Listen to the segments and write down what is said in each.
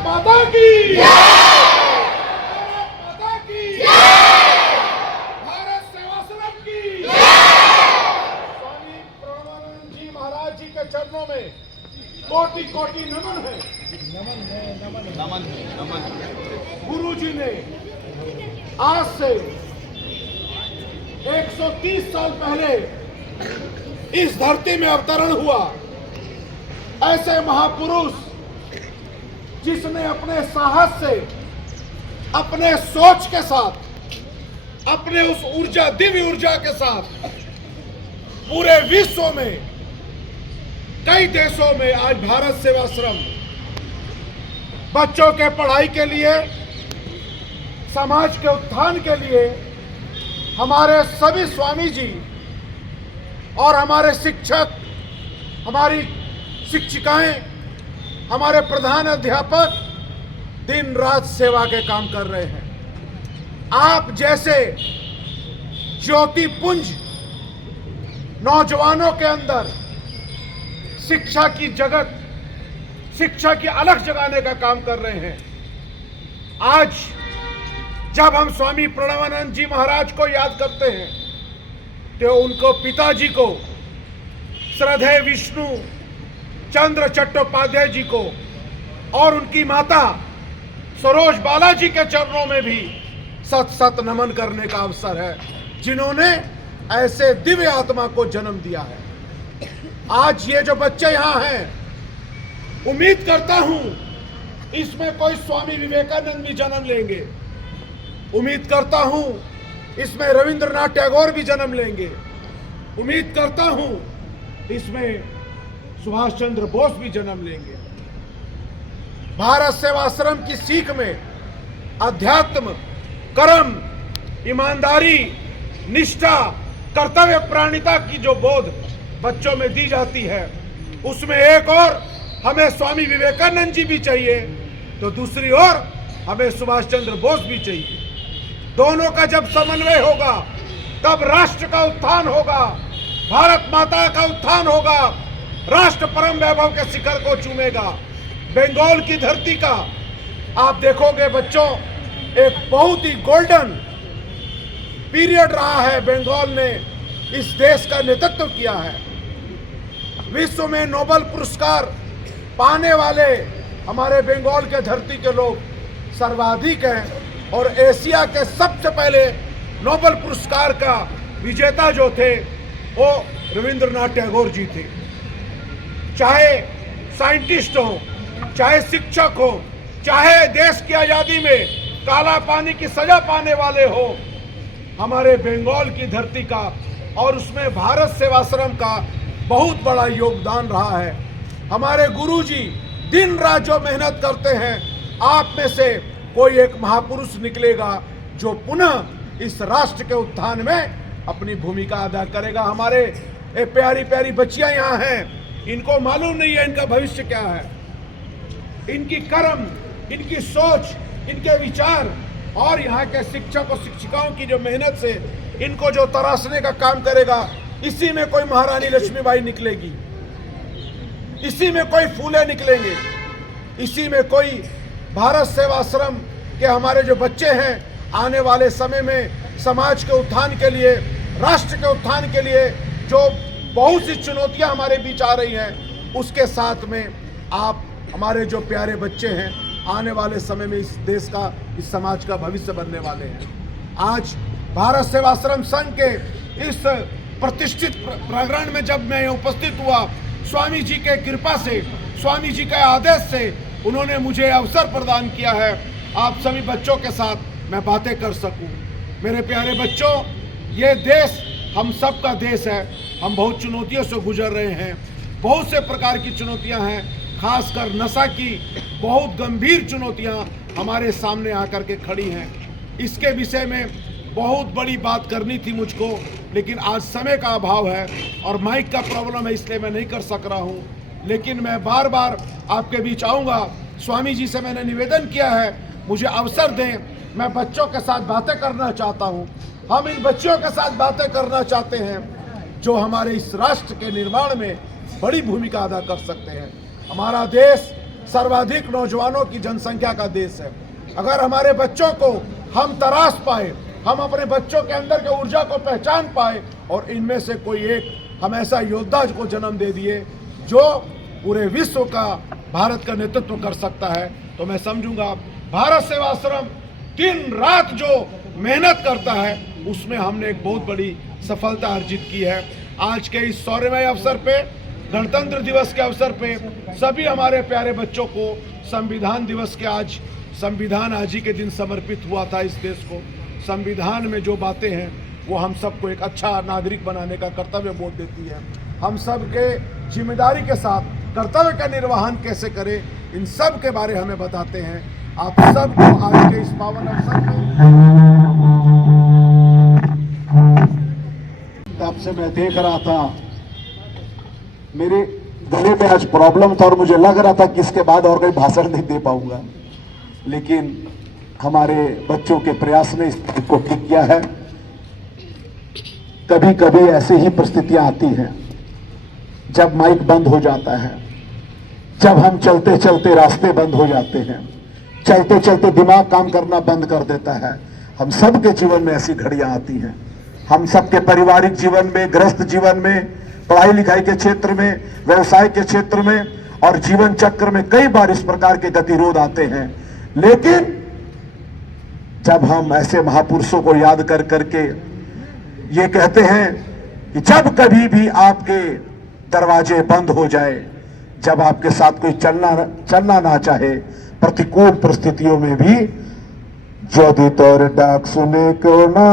माता की भारत माता की भारत सेवाश्रम की स्वामी प्रणवानंद जी महाराज जी के चरणों में कोटि कोटि नमन है। नमन नमन। गुरु जी ने आज से 130 साल पहले इस धरती में अवतरण हुआ। ऐसे महापुरुष जिसने अपने साहस से, अपने सोच के साथ, अपने उस ऊर्जा, दिव्य ऊर्जा के साथ पूरे विश्व में कई देशों में आज भारत सेवाश्रम बच्चों के पढ़ाई के लिए, समाज के उत्थान के लिए हमारे सभी स्वामी जी और हमारे शिक्षक, हमारी शिक्षिकाएं, हमारे प्रधान अध्यापक दिन रात सेवा के काम कर रहे हैं। आप जैसे ज्योति पुंज नौजवानों के अंदर शिक्षा की जगत, शिक्षा की अलख जगाने का काम कर रहे हैं। आज जब हम स्वामी प्रणवानंद जी महाराज को याद करते हैं तो उनको पिताजी को, श्रद्धेय विष्णु चंद्र चट्टोपाध्याय जी को और उनकी माता सरोज बालाजी के चरणों में भी सत सत नमन करने का अवसर है, जिन्होंने ऐसे दिव्य आत्मा को जन्म दिया है। आज ये जो बच्चे यहाँ हैं, उम्मीद करता हूं इसमें कोई स्वामी विवेकानंद भी जन्म लेंगे, उम्मीद करता हूं इसमें रविंद्रनाथ टैगोर भी जन्म लेंगे, उम्मीद करता हूं इसमें सुभाष चंद्र बोस भी जन्म लेंगे। भारत सेवाश्रम की सीख में अध्यात्म, कर्म, ईमानदारी, निष्ठा, कर्तव्य प्राणिता की जो बोध बच्चों में दी जाती है, उसमें एक और हमें स्वामी विवेकानंद जी भी चाहिए तो दूसरी ओर हमें सुभाष चंद्र बोस भी चाहिए। दोनों का जब समन्वय होगा तब राष्ट्र का उत्थान होगा, भारत माता का उत्थान होगा, राष्ट्र परम वैभव के शिखर को चूमेगा। बंगाल की धरती का आप देखोगे बच्चों, एक बहुत ही गोल्डन पीरियड रहा है। बंगाल ने इस देश का नेतृत्व किया है। विश्व में नोबेल पुरस्कार पाने वाले हमारे बंगाल के धरती के लोग सर्वाधिक हैं और एशिया के सबसे पहले नोबेल पुरस्कार का विजेता जो थे वो रविंद्रनाथ टैगोर जी थे। चाहे साइंटिस्ट हो, चाहे शिक्षक हो, चाहे देश की आजादी में काला पानी की सजा पाने वाले हो, हमारे बंगाल की धरती का और उसमें भारत सेवाश्रम का बहुत बड़ा योगदान रहा है। हमारे गुरुजी दिन रात जो मेहनत करते हैं, आप में से कोई एक महापुरुष निकलेगा जो पुनः इस राष्ट्र के उत्थान में अपनी भूमिका अदा करेगा। हमारे प्यारी प्यारी बच्चियां यहाँ हैं, इनको मालूम नहीं है इनका भविष्य क्या है। इनकी कर्म, इनकी सोच, इनके विचार और यहाँ के शिक्षक और शिक्षिकाओं की जो मेहनत से इनको जो तराशने का काम करेगा, इसी में कोई महारानी लक्ष्मीबाई निकलेगी, इसी में कोई फूले निकलेंगे, इसी में कोई भारत सेवाश्रम के हमारे जो बच्चे हैं आने वाले समय में समाज के उत्थान के लिए, राष्ट्र के उत्थान के लिए जो बहुत सी चुनौतियां हमारे बीच आ रही हैं, उसके साथ में आप हमारे जो प्यारे बच्चे हैं आने वाले समय में इस देश का, इस समाज का भविष्य बनने वाले हैं। आज भारत सेवाश्रम संघ के इस प्रतिष्ठित प्रांगण में जब मैं उपस्थित हुआ, स्वामी जी के कृपा से, स्वामी जी के आदेश से उन्होंने मुझे अवसर प्रदान किया है आप सभी बच्चों के साथ मैं बातें कर सकूं। मेरे प्यारे बच्चों, ये देश हम सब का देश है। हम बहुत चुनौतियों से गुजर रहे हैं, बहुत से प्रकार की चुनौतियां हैं, खासकर नशा की बहुत गंभीर चुनौतियां हमारे सामने आकर के खड़ी हैं। इसके विषय में बहुत बड़ी बात करनी थी मुझको, लेकिन आज समय का अभाव है और माइक का प्रॉब्लम है, इसलिए मैं नहीं कर सक रहा हूं। लेकिन मैं बार बार आपके बीच आऊँगा। स्वामी जी से मैंने निवेदन किया है, मुझे अवसर दें, मैं बच्चों के साथ बातें करना चाहता हूँ। हम इन बच्चों के साथ बातें करना चाहते हैं जो हमारे इस राष्ट्र के निर्माण में बड़ी भूमिका अदा कर सकते हैं। हमारा देश सर्वाधिक नौजवानों की जनसंख्या का देश है। अगर हमारे बच्चों को हम तराश पाए, हम अपने बच्चों के अंदर के ऊर्जा को पहचान पाए और इनमें से कोई एक हम ऐसा योद्धा को जन्म दे दिए जो पूरे विश्व का भारत का नेतृत्व कर सकता है, तो मैं समझूंगा भारत सेवाश्रम दिन रात जो मेहनत करता है उसमें हमने एक बहुत बड़ी सफलता अर्जित की है। आज के इस शौर्यमय अवसर पे, गणतंत्र दिवस के अवसर पे सभी हमारे प्यारे बच्चों को संविधान दिवस के आज संविधान आज ही के दिन समर्पित हुआ था। इस देश को संविधान में जो बातें हैं वो हम सबको एक अच्छा नागरिक बनाने का कर्तव्य बोध देती है। हम सब के जिम्मेदारी के साथ कर्तव्य का निर्वहन कैसे करें, इन सब के बारे हमें बताते हैं। आप सबको आज के इस पावन अवसर पे तब से मैं देख रहा था, मेरे गले में आज प्रॉब्लम था और मुझे लग रहा था कि इसके बाद और कोई भाषण नहीं दे पाऊंगा, लेकिन हमारे बच्चों के प्रयास ने इसको ठीक किया है। कभी कभी ऐसी ही परिस्थितियां आती हैं जब माइक बंद हो जाता है, जब हम चलते चलते रास्ते बंद हो जाते हैं, चलते चलते दिमाग काम करना बंद कर देता है। हम सब के जीवन में ऐसी घड़ियां आती हैं। हम सबके पारिवारिक जीवन में, गृहस्थ जीवन में, पढ़ाई लिखाई के क्षेत्र में, व्यवसाय के क्षेत्र में और जीवन चक्र में कई बार इस प्रकार के गतिरोध आते हैं। लेकिन जब हम ऐसे महापुरुषों को याद कर करके ये कहते हैं कि जब कभी भी आपके दरवाजे बंद हो जाए, जब आपके साथ कोई चलना ना चाहे, प्रतिकूल परिस्थितियों में भी यदि तोर डाक सुने को ना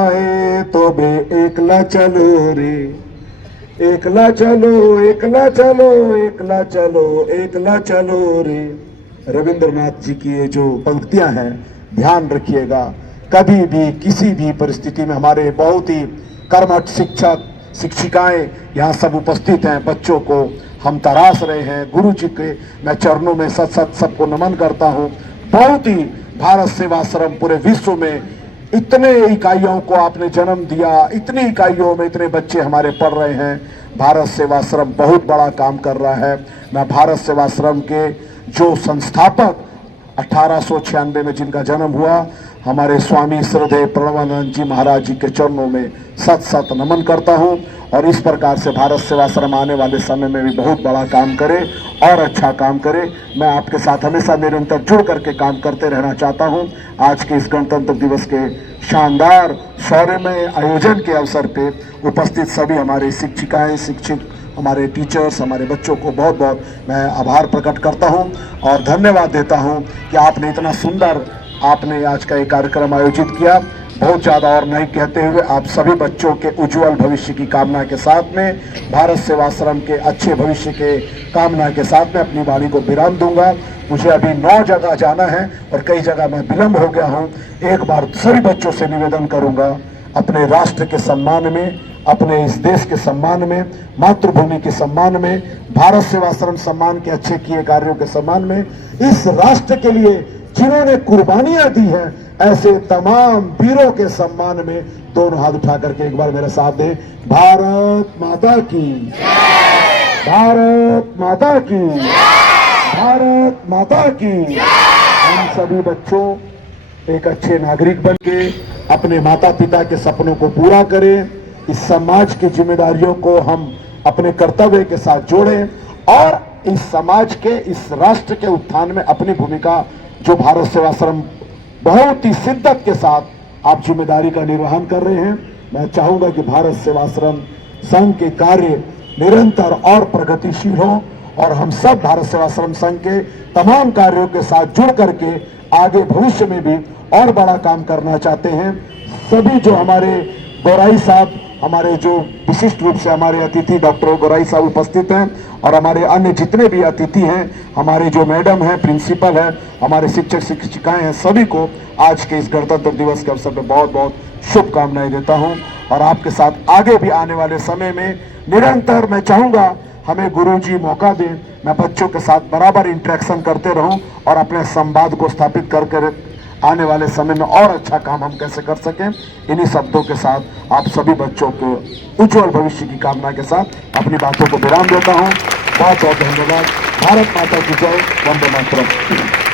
आए तो बे एकला चलो रे, एकला चलो, एकला चलो, एकला चलो, एकला चलो रे। रविंद्रनाथ जी की ये जो पंक्तियां हैं, ध्यान रखिएगा। कभी भी किसी भी परिस्थिति में हमारे बहुत ही कर्मठ शिक्षक शिक्षिकाएं यहाँ सब उपस्थित हैं, बच्चों को हम तराश रहे हैं। गुरु जी के मैं चरणों में सत सत सबको नमन करता हूँ। बहुत ही भारत सेवाश्रम पूरे विश्व में इतने इकाइयों को आपने जन्म दिया, इतनी इकाइयों में इतने बच्चे हमारे पढ़ रहे हैं। भारत सेवाश्रम बहुत बड़ा काम कर रहा है। मैं भारत सेवाश्रम के जो संस्थापक 1896 में जिनका जन्म हुआ, हमारे स्वामी श्रद्धेय प्रणवानंद जी महाराज जी के चरणों में सत सत नमन करता हूं। और इस प्रकार से भारत सेवाश्रम आने वाले समय में भी बहुत बड़ा काम करे और अच्छा काम करे। मैं आपके साथ हमेशा निरंतर जुड़ करके काम करते रहना चाहता हूं। आज के इस गणतंत्र दिवस के शानदार शौर्यमय आयोजन के अवसर पे उपस्थित सभी हमारे शिक्षिकाएं, शिक्षक, हमारे टीचर्स, हमारे बच्चों को बहुत बहुत मैं आभार प्रकट करता हूं और धन्यवाद देता हूं कि आपने इतना सुंदर आपने आज का एक कार्यक्रम आयोजित किया। बहुत ज़्यादा और नहीं कहते हुए आप सभी बच्चों के उज्जवल भविष्य की कामना के साथ में, भारत सेवाश्रम के अच्छे भविष्य के कामना के साथ में अपनी वाणी को विराम दूंगा। मुझे अभी 9 जगह जाना है और कई जगह मैं विलम्ब हो गया हूँ। एक बार सभी बच्चों से निवेदन करूंगा, अपने राष्ट्र के सम्मान में, अपने इस देश के सम्मान में, मातृभूमि के सम्मान में, भारत सेवाश्रम सम्मान के अच्छे किए कार्यों के सम्मान में, इस राष्ट्र के लिए जिन्होंने कुर्बानियां दी हैं, ऐसे तमाम वीरों के सम्मान में दोनों हाथ उठा करके एक बार मेरे साथ दें। भारत माता की, भारत माता की, भारत माता की। हम सभी बच्चों एक अच्छे नागरिक बन के अपने माता पिता के सपनों को पूरा करें। इस समाज की जिम्मेदारियों को हम अपने कर्तव्य के साथ जोड़ें और इस समाज के, इस राष्ट्र के उत्थान में अपनी भूमिका, जो भारत सेवाश्रम बहुत ही शिद्दत के साथ आप जिम्मेदारी का निर्वहन कर रहे हैं, मैं चाहूंगा कि भारत सेवाश्रम संघ के कार्य निरंतर और प्रगतिशील हो और हम सब भारत सेवाश्रम संघ के तमाम कार्यों के साथ जुड़ करके आगे भविष्य में भी और बड़ा काम करना चाहते हैं। सभी जो हमारे गौराई साहब, हमारे जो विशिष्ट रूप से हमारे अतिथि डॉक्टर गौराई साहब उपस्थित हैं और हमारे अन्य जितने भी अतिथि हैं, हमारे जो मैडम हैं, प्रिंसिपल हैं, हमारे शिक्षक शिक्षिकाएं हैं, सभी को आज के इस गणतंत्र दिवस के अवसर पर बहुत बहुत शुभकामनाएं देता हूं। और आपके साथ आगे भी आने वाले समय में निरंतर मैं चाहूँगा हमें गुरुजी मौका दें, मैं बच्चों के साथ बराबर इंटरेक्शन करते रहूं और अपने संवाद को स्थापित कर आने वाले समय में और अच्छा काम हम कैसे कर सकें। इन्हीं शब्दों के साथ आप सभी बच्चों को उज्जवल भविष्य की कामना के साथ अपनी बातों को विराम देता हूं। बहुत बहुत धन्यवाद। भारत माता की जय। वंदे मातरम।